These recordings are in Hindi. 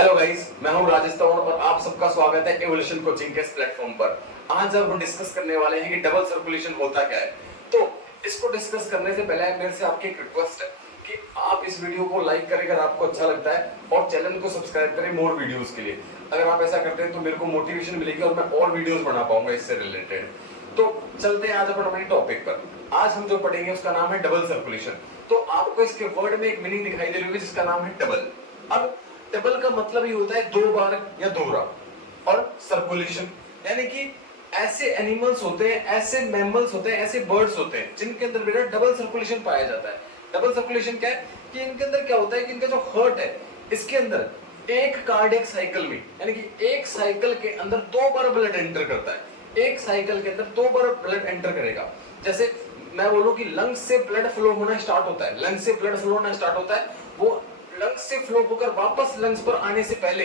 हेलो गाइस, मैं हूं राजेश और आप सबका स्वागत है एवोल्यूशन कोचिंग के इस प्लेटफॉर्म पर। आज हम डिस्कस करने वाले हैं कि डबल सर्कुलेशन होता क्या है। तो इसको डिस्कस करने से पहले मेरे से आपकी एक रिक्वेस्ट है कि आप इस वीडियो को लाइक करें अगर आपको अच्छा लगता है और चैनल को सब्सक्राइब करें मोर वीडियोस के लिए। अगर आप ऐसा करते हैं तो मेरे को मोटिवेशन मिलेगी और मैं और वीडियोस बना पाऊंगा इससे रिलेटेड। तो चलते हैं आज अपन अपने टॉपिक पर। आज हम जो पढ़ेंगे उसका नाम है डबल सर्कुलेशन। तो आपको इसके वर्ड में एक मीनिंग दिखाई दे रही होगी जिसका नाम है डबल। अब डबल का मतलब ही होता है दो बार या दोहरा, और सर्कुलेशन यानी कि ऐसे एनिमल्स होते हैं, ऐसे मैमल्स होते हैं, ऐसे बर्ड्स होते हैं जिनके अंदर बेटा डबल सर्कुलेशन पाया जाता है। डबल सर्कुलेशन क्या है कि इनके अंदर क्या होता है कि इनका जो हार्ट है इसके अंदर एक कार्डियक साइकिल में यानी कि एक साइकिल के अंदर दो बार ब्लड एंटर करता है। एक साइकिल के अंदर दो बार ब्लड एंटर करेगा। जैसे मैं बोलूं कि लंग्स से ब्लड फ्लो होना स्टार्ट होता है, लंग्स से ब्लड फ्लो होना स्टार्ट होता है, वो लंग्स से फ्लो होकर वापस लंग्स पर आने से पहले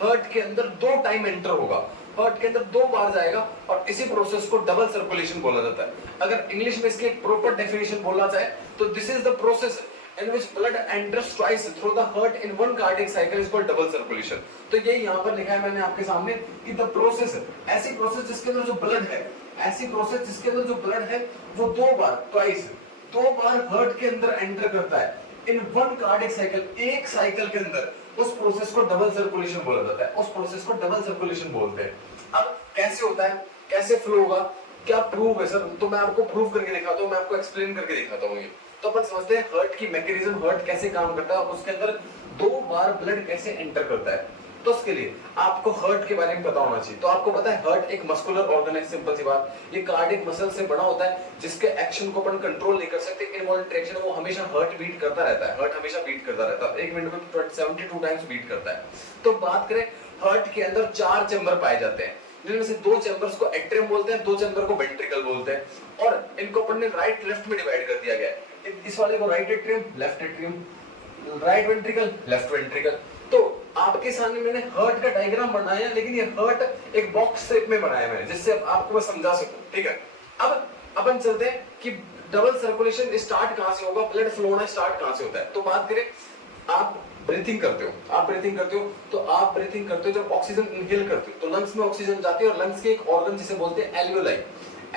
हार्ट के अंदर दो टाइम एंटर होगा, हार्ट के अंदर दो बार जाएगा और इसी प्रोसेस को डबल सर्कुलेशन बोला जाता है। अगर इंग्लिश में इसकी एक प्रॉपर डेफिनेशन बोलना चाहे तो this is the process in which blood enters twice through the heart in one cardiac cycle is called double circulation। तो ये यहाँ पर लिखा है मैंने आपके सामने कि द प्रोसेस है ऐसी प्रोसेस जिसके अंदर जो ब्लड है, ऐसी प्रोसेस जिसके अंदर जो ब्लड है वो दो बार ट्वाइस दो बार हार्ट के अंदर एंटर करता है इन वन कार्डियक साइकिल, एक साइकिल के अंदर। उस प्रोसेस को डबल सर्कुलेशन बोला जाता है, उस प्रोसेस को डबल सर्कुलेशन बोलते हैं। अब कैसे होता है, कैसे फ्लो होगा, क्या प्रूव है सर? तो मैं आपको प्रूव करके दिखाता हूँ, मैं आपको एक्सप्लेन करके दिखाता हूँ। तो अपन समझते हैं हार्ट की मैकेनिज्म, हार्ट कैसे काम करता है और उसके अंदर दो बार ब्लड कैसे एंटर करता है। तो उसके लिए आपको हार्ट के बारे में पता होना चाहिए। तो आपको पता है हार्ट एक मस्कुलर ऑर्गन है, सिंपल सी बात। ये कार्डियक मसल से बना होता है जिसके एक्शन को अपन कंट्रोल नहीं कर सकते। इनवॉल्यूंटरी एक्शन वो हमेशा हार्ट बीट करता रहता है, हार्ट हमेशा बीट करता रहता है, एक मिनट में 72 टाइम्स बीट करता है। तो बात करें हार्ट के अंदर चार चैम्बर पाए जाते हैं, जिनमें से दो चैम्बर्स को एट्रियम बोलते हैं, दो चैम्बर को वेंट्रिकल बोलते हैं। और इनको अपन ने राइट लेफ्ट में डिवाइड कर दिया गया है। इस वाले को right atrium, left atrium, right ventricle, left ventricle. तो आपके सामने मैंने हार्ट का डायग्राम बनाया, लेकिन ये हार्ट एक बॉक्स शेप में बनाया मैंने, जिससे आपको मैं समझा सकूं। ठीक है, अब अपन चलते हैं कि डबल सर्कुलेशन स्टार्ट कहां से होगा, ब्लड फ्लो होना स्टार्ट कहां से होता है। तो बात करें, आप ब्रीथिंग करते हो, आप ब्रीथिंग करते हो, तो आप ब्रीथिंग करते हो जब ऑक्सीजन इनहेल करते हो तो लंग्स में ऑक्सीजन जाती है और लंग्स के एक ऑर्गन जिसे बोलते हैं एल्वियोलाई।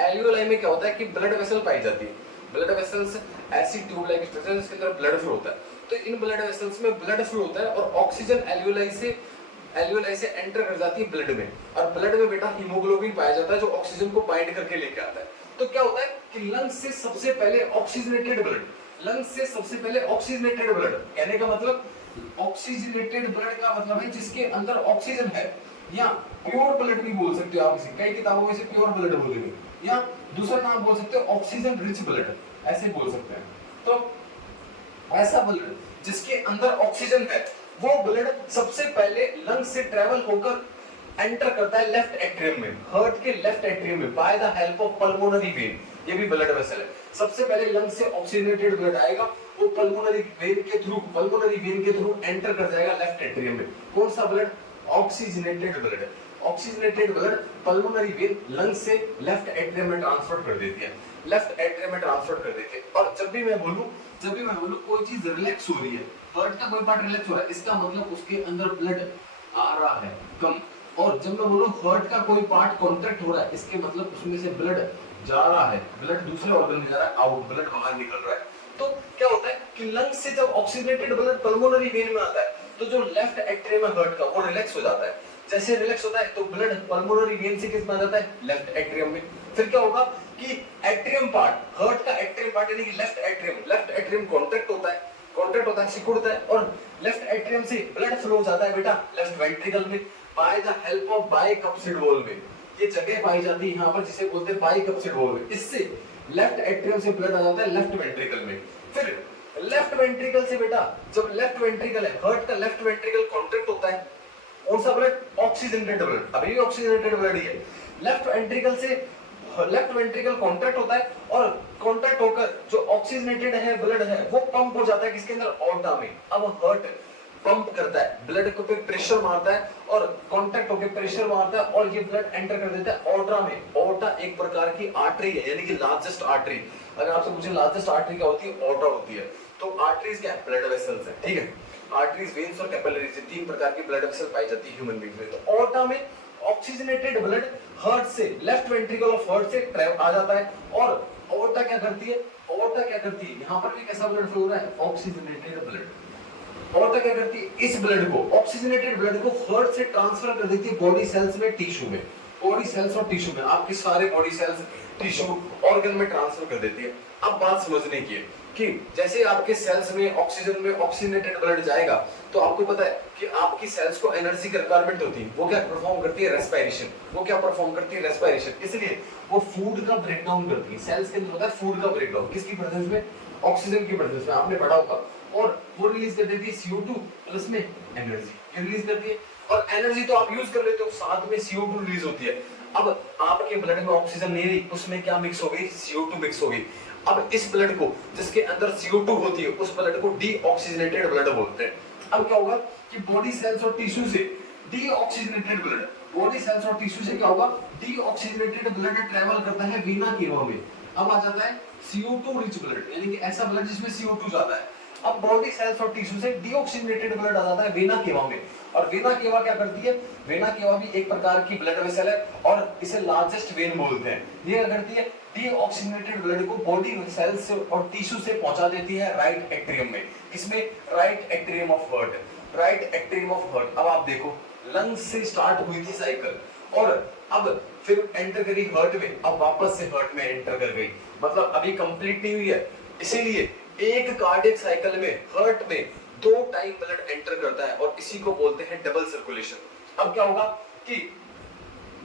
एल्वियोलाई में क्या होता है कि ब्लड वेसल पाई जाती है। ब्लड वेसल्स ऐसी ट्यूब लाइक स्ट्रक्चर जिसके अंदर ब्लड फ्लो होता है। तो इन ब्लड वेसल्स में ब्लड फ्लो होता है और ऑक्सीजन एल्वियोलाई से एंटर कर जाती है ब्लड में, और ब्लड में बेटा हीमोग्लोबिन पाया जाता है जो ऑक्सीजन को बाइंड करके लेके आता है। तो क्या होता है कि लंग्स से सबसे पहले ऑक्सीजनेटेड ब्लड, लंग्स से सबसे पहले ऑक्सीजनेटेड ब्लड, कहने का मतलब ऑक्सीजनेटेड ब्लड का मतलब है जिसके अंदर ऑक्सीजन है, या प्योर ब्लड भी बोल सकते हो आप इसे, कई किताबों में इसे प्योर ब्लड बोलेंगे, या दूसरा नाम बोल सकते हो ऑक्सीजन रिच ब्लड, ऐसे बोल सकते हैं। तो ऐसा ब्लड जिसके अंदर ऑक्सीजन है वो ब्लड सबसे पहले लंग से ट्रेवल होकर एंटर करता है लेफ्ट एट्रियम में, हार्ट के लेफ्ट एट्रियम में by the help of pulmonary vein. ये भी ब्लड वेसल है। सबसे पहले लंग से ऑक्सीजनेटेड ब्लड आएगा, वो पल्मोनरी वेन के थ्रू एंटर कर जाएगा लेफ्ट एट्रियम में। कौन सा blood? Oxygenated blood. Oxygenated blood pulmonary vein lung से लेफ्ट एट्रियम में ट्रांसफर कर देती है, लेफ्ट एट्रियम में ट्रांसफर कर देती है। और जब भी मैं बोलूं कोई चीज रिलैक्स हो रही है, हार्ट का कोई पार्ट रिलैक्स हो रहा है, इसका मतलब उसके अंदर ब्लड आ रहा है कम। और जब मैं बोलूं हार्ट का कोई पार्ट कॉन्ट्रैक्ट हो रहा है, इसके मतलब उसमें से ब्लड जा रहा है, ब्लड दूसरे ऑर्गन में जा रहा है, आउट, ब्लड बाहर निकल रहा है। तो क्या होता है कि लंग्स से जब ऑक्सीजनेटेड ब्लड पल्मोनरी वेन में आता है तो जो लेफ्ट एट्रियम है हार्ट का वो रिलैक्स हो जाता है। जैसे रिलैक्स होता है तो ब्लड पल्मोनरी वेन से किस में जाता है? लेफ्ट एट्रियम में। फिर क्या होगा कि एट्रियम पार्ट, हार्ट का एट्रियम पार्ट यानी कि लेफ्ट एट्रियम कॉन्ट्रैक्ट होता है, सिकुड़ता है, और लेफ्ट एट्रियम से ब्लड फ्लो जाता है बेटा लेफ्ट वेंट्रिकल में by the help of bicuspid valve. ये जगह पाई जाती है यहाँ पर जिसे बोलते हैं बाइकप्सिड वॉल्व। इससे लेफ्ट एट्रियम से ब्लड आ जाता है लेफ्ट वेंट्रिकल में। फिर लेफ्ट वेंट्रिकल से बेटा, जब लेफ्ट वेंट्रिकल है, हार्ट का लेफ्ट वेंट्रिकल कॉन्ट्रैक्ट होता है, कौन सा ब्लड? ऑक्सीजनेटेड ब्लड, अभी भी ऑक्सीजनेटेड ब्लड ही है। लेफ्ट वेंट्रिकल कॉन्ट्रैक्ट होता है और कॉन्ट्रैक्ट होकर जो ऑक्सीजनेटेड है ब्लड है वो पंप हो जाता है किसके अंदर? ऑर्टा में। अब हार्ट पंप करता है, ब्लड को पे प्रेशर मारता है और कांटेक्ट होकर प्रेशर मारता है और ये ब्लड एंटर कर देता है ऑर्टा में। ऑर्टा एक प्रकार की आर्टरी है, यानी कि लार्जेस्ट आर्टरी। अगर आपसे पूछे लार्जेस्ट आर्टरी क्या होती है? ऑर्टा होती है। तो आर्टरीज क्या है? ब्लड वेसल्स है। ठीक है, आर्टरीज, वेन्स और कैपिलरीज, ये 3 प्रकार की ब्लड वेसल पाई जाती है ह्यूमन बीइंग में। तो ऑर्टा में ऑक्सीजनेटेड ब्लड हार्ट से, लेफ्ट वेंट्रिकल ऑफ हार्ट से आ जाता है, और ऑर्टा क्या करती है, ऑर्टा क्या करती है, यहाँ पर भी कैसा ब्लड फ्लो हो रहा है, ऑक्सीजनेटेड ब्लड। ऑर्टा क्या करती है, इस ब्लड को, ऑक्सीजनेटेड ब्लड को हार्ट से ट्रांसफर कर देती है बॉडी सेल्स में, टिश्यू में, बॉडी सेल्स और टिश्यू में, आपके सारे बॉडी सेल्स, टिश्यू, ऑर्गन में ट्रांसफर कर देती है। अब बात समझने की है कि जैसे आपके सेल्स में ऑक्सीजन में ऑक्सीजनेटेड ब्लड जाएगा, तो आपको पता है कि आपकी सेल्स को एनर्जी की रिक्वायरमेंट होती है, वो क्या परफॉर्म करती है, रेस्पिरेशन। वो क्या परफॉर्म करती है, रेस्पिरेशन। इसलिए वो फूड का ब्रेकडाउन करती है, सेल्स के अंदर होता है फूड का ब्रेकडाउन, किसकी प्रेजेंस में, ऑक्सीजन की प्रेजेंस में, आपने पढ़ा होगा। और वो रिलीज कर देती है CO2 प्लस में एनर्जी, ये रिलीज करती है, और एनर्जी तो आप यूज कर लेते हो, साथ में CO2 रिलीज होती है। अब आपके ब्लड में ऑक्सीजन नहीं रही, उसमें क्या मिक्स हो गई, CO2 मिक्स हो गई। अब इस ब्लड को, जिसके अंदर CO2 होती है, उस ब्लड को डीऑक्सीजनेटेड ब्लड बोलते हैं। अब क्या होगा कि बॉडी सेल्स और टिश्यू से डीऑक्सीजनेटेड ब्लड, बॉडी सेल्स और टिश्यू से क्या होगा, डीऑक्सीजनेटेड ब्लड ट्रैवल करता है वीना केवा में। अब आ जाता है CO2 रिच ब्लड, यानी कि ऐसा ब्लड जिसमें CO2 ज्यादा है। अब बॉडी सेल्स और टिश्यू से डीऑक्सीजनेटेड ब्लड आ जाता है वेना केवा में, और वेना केवा क्या करती है, वेना केवा भी एक प्रकार की ब्लड वेसल है, और इसे लार्जेस्ट वेन बोलते हैं। ये क्या करती है, डीऑक्सीजनेटेड ब्लड को बॉडी सेल्स और टिश्यू से पहुंचा देती है राइट एट्रियम में, किसमें, right atrium of heart, right atrium of heart. अब आप देखो, लंग्स से स्टार्ट हुई थी साइकिल, और अब फिर एंटर करी हार्ट में, अब वापस से हार्ट में एंटर कर गई, मतलब अभी कंप्लीट नहीं हुई है। इसीलिए एक कार्डियक साइकिल में हार्ट में 2 टाइम ब्लड एंटर करता है, और इसी को बोलते हैं डबल सर्कुलेशन। अब क्या होगा कि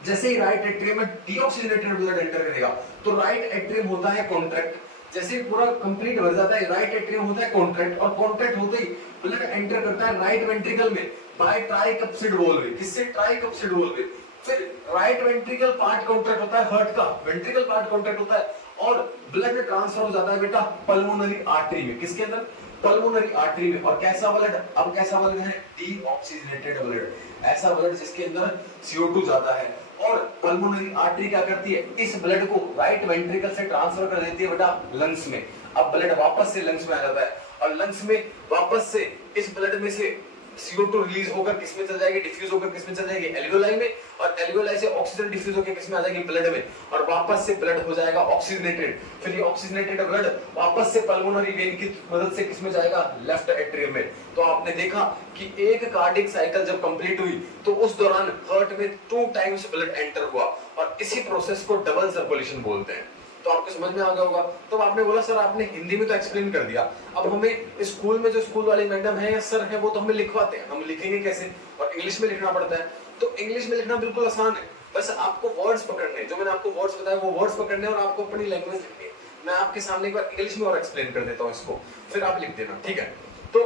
जैसे ही राइट एट्रियम में डीऑक्सीजनेटेड ब्लड एंटर करेगा, तो राइट एट्रियम होता है कॉन्ट्रैक्ट, जैसे पूरा कंप्लीट भर जाता है, राइट एट्रियम होता है कॉन्ट्रैक्ट, और कॉन्ट्रैक्ट होते ही ब्लड एंटर करता है राइट वेंट्रिकल में बाय ट्राइकप्सिड वॉल्व, किससे, ट्राइकप्सिड वॉल्व। फिर राइट वेंट्रिकल पार्ट कॉन्ट्रैक्ट होता है हार्ट का, वेंट्रिकल पार्ट कॉन्ट्रैक्ट होता है, और ब्लड ट्रांसफर हो जाता है बेटा पल्मोनरी आर्टरी में, किसके अंदर, पल्मोनरी आर्टरी में। और कैसा ब्लड, अब कैसा ब्लड है, डीऑक्सीजनेटेड ब्लड, ऐसा ब्लड जिसके अंदर CO2 ज्यादा है। और पल्मोनरी आर्टरी क्या करती है, इस ब्लड को राइट वेंट्रिकल से ट्रांसफर कर देती है बेटा लंग्स में। अब ब्लड वापस से लंग्स में आ जाता है, और लंग्स में वापस से इस ब्लड में से CO2 रिलीज होकर किसमें चल जाएगी, डिफ्यूज होकर किसमें चल जाएगी, एल्वियोलाई में, और एल्वियोलाई से ऑक्सीजन डिफ्यूज होकर किसमें आ जाएगी, ब्लड में, और वापस से ब्लड हो जाएगा ऑक्सीजनेटेड। फिर ये ऑक्सीजनेटेड ब्लड वापस से पल्मोनरी वेन की मदद से किसमें जाएगा, लेफ्ट एट्रियम में। तो आपने देखा कि एक कार्डियक साइकिल जब कंप्लीट हुई, तो उस दौरान हार्ट में 2 टाइम्स ब्लड एंटर हुआ, और इसी प्रोसेस को डबल सर्कुलेशन बोलते हैं। तो आपको समझ में आ गया होगा। तो आपने बोला सर आपने हिंदी में तो एक्सप्लेन कर दिया, अब हमें स्कूल में जो स्कूल वाले मैडम है या सर है वो तो हमें लिखवाते हैं, हम लिखेंगे कैसे, और इंग्लिश में लिखना पड़ता है। तो इंग्लिश में लिखना बिल्कुल आसान है, बस आपको वर्ड्स पकड़ने, जो मैंने आपको वर्ड्स बताया वो वर्ड्स पकड़ने, और आपको अपनी लैंग्वेज लिखनी है। मैं आपके सामने एक बार इंग्लिश में और एक्सप्लेन कर देता हूँ इसको, फिर आप लिख देना, ठीक है। तो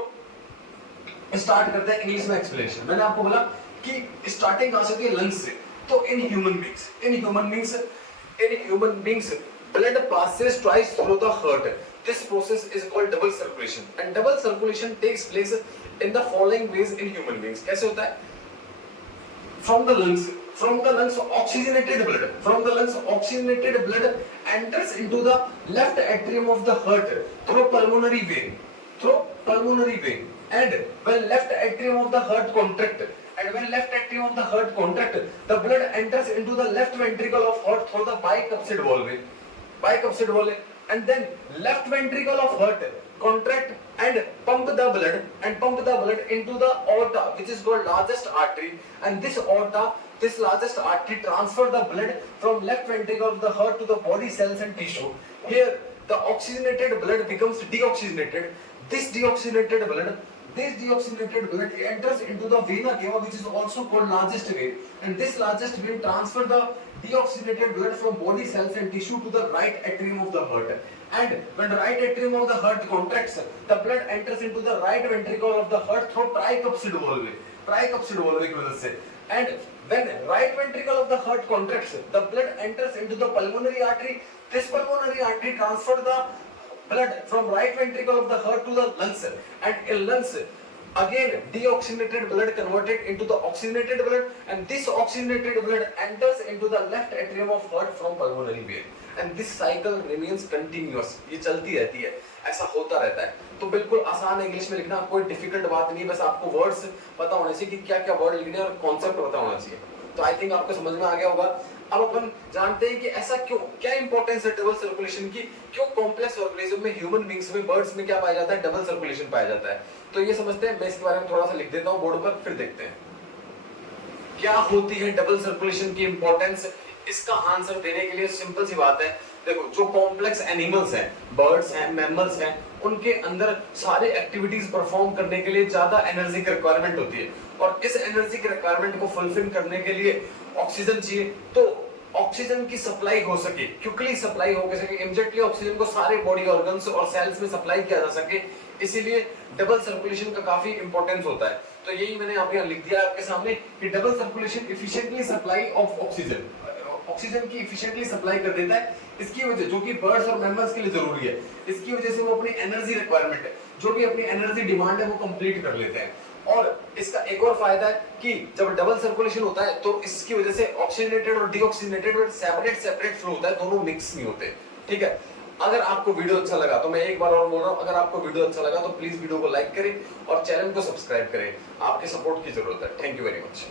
स्टार्ट करते हैं इंग्लिश में एक्सप्लेनेशन। मैंने आपको बोला कि स्टार्टिंग कहां से होती है, लंग्स से। तो in human beings blood passes twice through the heart. This process is called double circulation, and double circulation takes place in the following ways in human beings. कैसे होता है, from the lungs oxygenated blood enters into the left atrium of the heart through pulmonary vein, and when left atrium of the heart contract, the blood enters into the left ventricle of heart through the bicuspid valve, and then left ventricle of heart contract and pump the blood into the aorta, which is called largest artery, and this largest artery transfer the blood from left ventricle of the heart to the body cells and tissue. Here the oxygenated blood becomes deoxygenated. This deoxygenated blood enters into the vena cava, which is also called largest vein, and this largest vein transfer the deoxygenated blood from body cells and tissue to the right atrium of the heart. And when right atrium of the heart contracts, the blood enters into the right ventricle of the heart through tricuspid valve की वजह से. And when right ventricle of the heart contracts, the blood enters into the pulmonary artery. This pulmonary artery transfers the blood from right ventricle of the heart to the lungs, and in lungs again deoxygenated blood converted into the oxygenated blood, and this oxygenated blood enters into the left atrium of heart from pulmonary vein, and this cycle remains continuous. ये चलती रहती है. ऐसा होता रहता है। तो बिल्कुल आसान इंग्लिश में लिखना, कोई डिफिकल्ट बात नहीं, बस आपको वर्ड्स पता होने चाहिए कि क्या क्या वर्ड लिखने और कॉन्सेप्ट पता होना चाहिए। तो आई थिंक आपको समझ में आ गया होगा। अब अपन जानते हैं कि ऐसा क्यों, क्या इंपॉर्टेंस है डबल सर्कुलेशन की, क्यों कॉम्प्लेक्स ऑर्गेनिज्म में, ह्यूमन बींग्स में, बर्ड्स में क्या पाया जाता है, डबल सर्कुलेशन पाया जाता है। तो ये समझते हैं, मैं इसके बारे में थोड़ा सा लिख देता हूँ बोर्ड पर, फिर देखते हैं क्या होती है डबल सर्कुलेशन की इंपॉर्टेंस। इसका आंसर देने के लिए सिंपल सी बात है, देखो जो कॉम्प्लेक्स एनिमल्स हैं, बर्ड्स हैं, मैमल्स हैं, उनके अंदर सारे एक्टिविटीज परफॉर्म करने के लिए ज्यादा एनर्जी की रिक्वायरमेंट होती है, और इस एनर्जी की रिक्वायरमेंट को फुलफिल करने के लिए ऑक्सीजन चाहिए। तो ऑक्सीजन की सप्लाई हो सके, क्विकली सप्लाई हो सके, इमीडिएटली ऑक्सीजन को सारे बॉडी ऑर्गन्स और सेल्स में सप्लाई किया जा सके, इसीलिए डबल सर्कुलेशन का काफी इंपॉर्टेंस होता है। तो यही मैंने यहाँ लिख दिया आपके सामने कि double circulation efficiently supply of oxygen, oxygen की एफिशिएंटली सप्लाई कर देता है। इसकी वजह, जो कि बर्ड्स और मैमल्स के लिए जरूरी है, इसकी वजह से वो अपनी एनर्जी रिक्वायरमेंट है, जो भी अपनी एनर्जी डिमांड है, वो कंप्लीट कर लेते हैं। और इसका एक और फायदा है कि जब डबल सर्कुलेशन होता है तो इसकी वजह से ऑक्सीजनेटेड और डीऑक्सीजनेटेड सेपरेट फ्लो होता है, दोनों मिक्स नहीं होते। ठीक है, अगर आपको वीडियो अच्छा लगा, तो मैं एक बार और बोल रहा हूं, अगर आपको वीडियो अच्छा लगा तो प्लीज वीडियो को लाइक करें और चैनल को सब्सक्राइब करें। आपके सपोर्ट की जरूरत है। Thank you very much.